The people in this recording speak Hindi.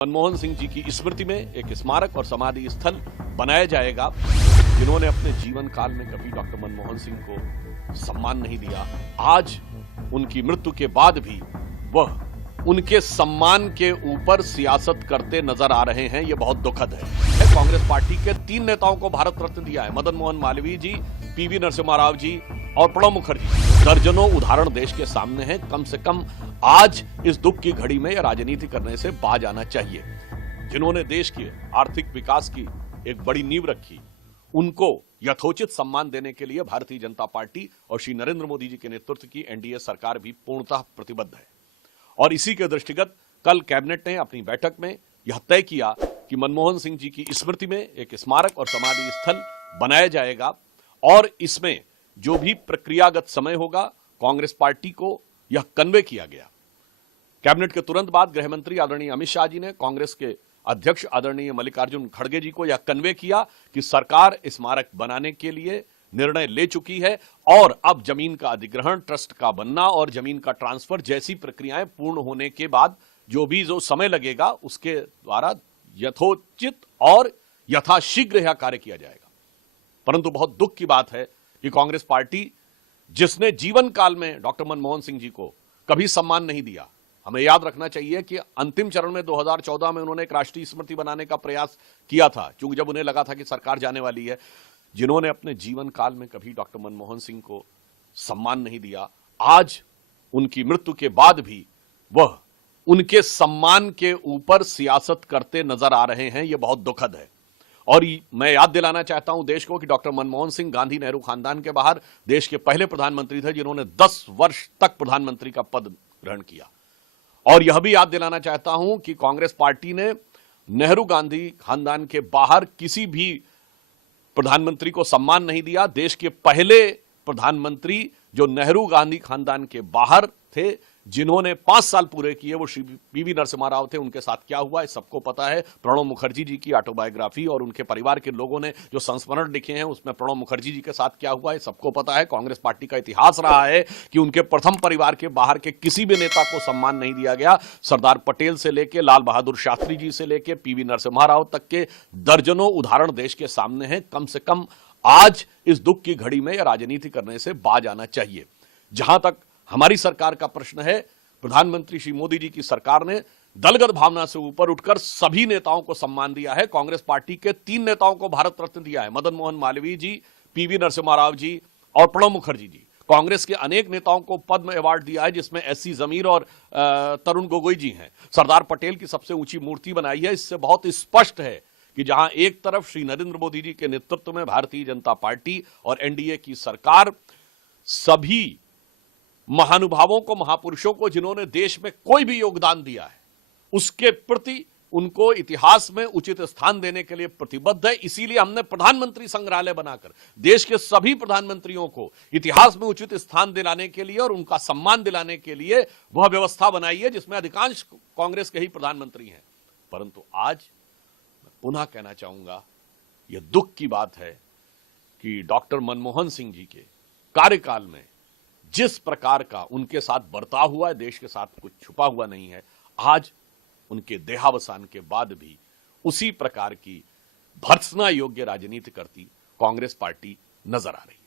मनमोहन सिंह जी की स्मृति में एक स्मारक और समाधि स्थल बनाया जाएगा। जिन्होंने अपने जीवन काल में कभी डॉक्टर मनमोहन सिंह को सम्मान नहीं दिया, आज उनकी मृत्यु के बाद भी वह उनके सम्मान के ऊपर सियासत करते नजर आ रहे हैं। यह बहुत दुखद है। कांग्रेस पार्टी के 3 नेताओं को भारत रत्न दिया है, मदन मोहन मालवीय जी, पीवी नरसिम्हा राव जी और प्रणब मुखर्जी। दर्जनों उदाहरण देश के सामने हैं। कम से कम आज इस दुख की घड़ी में यह राजनीति करने से बाज आना चाहिए। जिन्होंने देश के आर्थिक विकास की एक बड़ी नींव रखी, उनको यथोचित सम्मान देने के लिए भारतीय जनता पार्टी और श्री नरेंद्र मोदी जी के नेतृत्व की एनडीए सरकार भी पूर्णतः प्रतिबद्ध है। और इसी के दृष्टिगत कल कैबिनेट ने अपनी बैठक में यह तय किया कि मनमोहन सिंह जी की स्मृति में एक स्मारक और समाधि स्थल बनाया जाएगा और इसमें जो भी प्रक्रियागत समय होगा, कांग्रेस पार्टी को यह कन्वे किया गया। कैबिनेट के तुरंत बाद गृह मंत्री आदरणीय अमित शाह जी ने कांग्रेस के अध्यक्ष आदरणीय मल्लिकार्जुन खड़गे जी को यह कन्वे किया कि सरकार स्मारक बनाने के लिए निर्णय ले चुकी है और अब जमीन का अधिग्रहण, ट्रस्ट का बनना और जमीन का ट्रांसफर जैसी प्रक्रियाएं पूर्ण होने के बाद जो समय लगेगा, उसके द्वारा यथोचित और यथाशीघ्र यह कार्य किया जाएगा। परंतु बहुत दुख की बात है कि कांग्रेस पार्टी, जिसने जीवन काल में डॉक्टर मनमोहन सिंह जी को कभी सम्मान नहीं दिया, हमें याद रखना चाहिए कि अंतिम चरण में 2014 में उन्होंने एक राष्ट्रीय स्मृति बनाने का प्रयास किया था, क्योंकि जब उन्हें लगा था कि सरकार जाने वाली है। जिन्होंने अपने जीवन काल में कभी डॉक्टर मनमोहन सिंह को सम्मान नहीं दिया, आज उनकी मृत्यु के बाद भी वह उनके सम्मान के ऊपर सियासत करते नजर आ रहे हैं। यह बहुत दुखद है। और मैं याद दिलाना चाहता हूं देश को कि डॉक्टर मनमोहन सिंह गांधी नेहरू खानदान के बाहर देश के पहले प्रधानमंत्री थे, जिन्होंने 10 वर्ष तक प्रधानमंत्री का पद ग्रहण किया। और यह भी याद दिलाना चाहता हूं कि कांग्रेस पार्टी ने नेहरू गांधी खानदान के बाहर किसी भी प्रधानमंत्री को सम्मान नहीं दिया। देश के पहले प्रधानमंत्री जो नेहरू गांधी खानदान के बाहर थे, जिन्होंने 5 साल पूरे किए, वो श्री पीवी नरसिम्हा राव थे। उनके साथ क्या हुआ है सबको पता है। प्रणब मुखर्जी जी की ऑटोबायोग्राफी और उनके परिवार के लोगों ने जो संस्मरण लिखे हैं, उसमें प्रणब मुखर्जी जी के साथ क्या हुआ है सबको पता है। कांग्रेस पार्टी का इतिहास रहा है कि उनके प्रथम परिवार के बाहर के किसी भी नेता को सम्मान नहीं दिया गया। सरदार पटेल से लेकर लाल बहादुर शास्त्री जी से लेकर पीवी नरसिम्हा राव तक के दर्जनों उदाहरण देश के सामने हैं। कम से कम आज इस दुख की घड़ी में राजनीति करने से बाज आना चाहिए। जहां तक हमारी सरकार का प्रश्न है, प्रधानमंत्री श्री मोदी जी की सरकार ने दलगत भावना से ऊपर उठकर सभी नेताओं को सम्मान दिया है। कांग्रेस पार्टी के 3 नेताओं को भारत रत्न दिया है, मदन मोहन मालवीय जी, पीवी नरसिम्हा राव जी और प्रणब मुखर्जी जी। कांग्रेस के अनेक नेताओं को पद्म अवार्ड दिया है, जिसमें एससी जमीर और तरुण गोगोई जी हैं। सरदार पटेल की सबसे ऊंची मूर्ति बनाई है। इससे बहुत स्पष्ट है कि जहां एक तरफ श्री नरेंद्र मोदी जी के नेतृत्व में भारतीय जनता पार्टी और एनडीए की सरकार सभी महानुभावों को, महापुरुषों को, जिन्होंने देश में कोई भी योगदान दिया है, उसके प्रति उनको इतिहास में उचित स्थान देने के लिए प्रतिबद्ध है। इसीलिए हमने प्रधानमंत्री संग्रहालय बनाकर देश के सभी प्रधानमंत्रियों को इतिहास में उचित स्थान दिलाने के लिए और उनका सम्मान दिलाने के लिए वह व्यवस्था बनाई है, जिसमें अधिकांश कांग्रेस के ही प्रधानमंत्री हैं। परंतु आज मैं पुनः कहना चाहूंगा, यह दुख की बात है कि डॉक्टर मनमोहन सिंह जी के कार्यकाल में जिस प्रकार का उनके साथ बर्ताव हुआ है, देश के साथ कुछ छुपा हुआ नहीं है। आज उनके देहावसान के बाद भी उसी प्रकार की भर्त्सना योग्य राजनीति करती कांग्रेस पार्टी नजर आ रही है।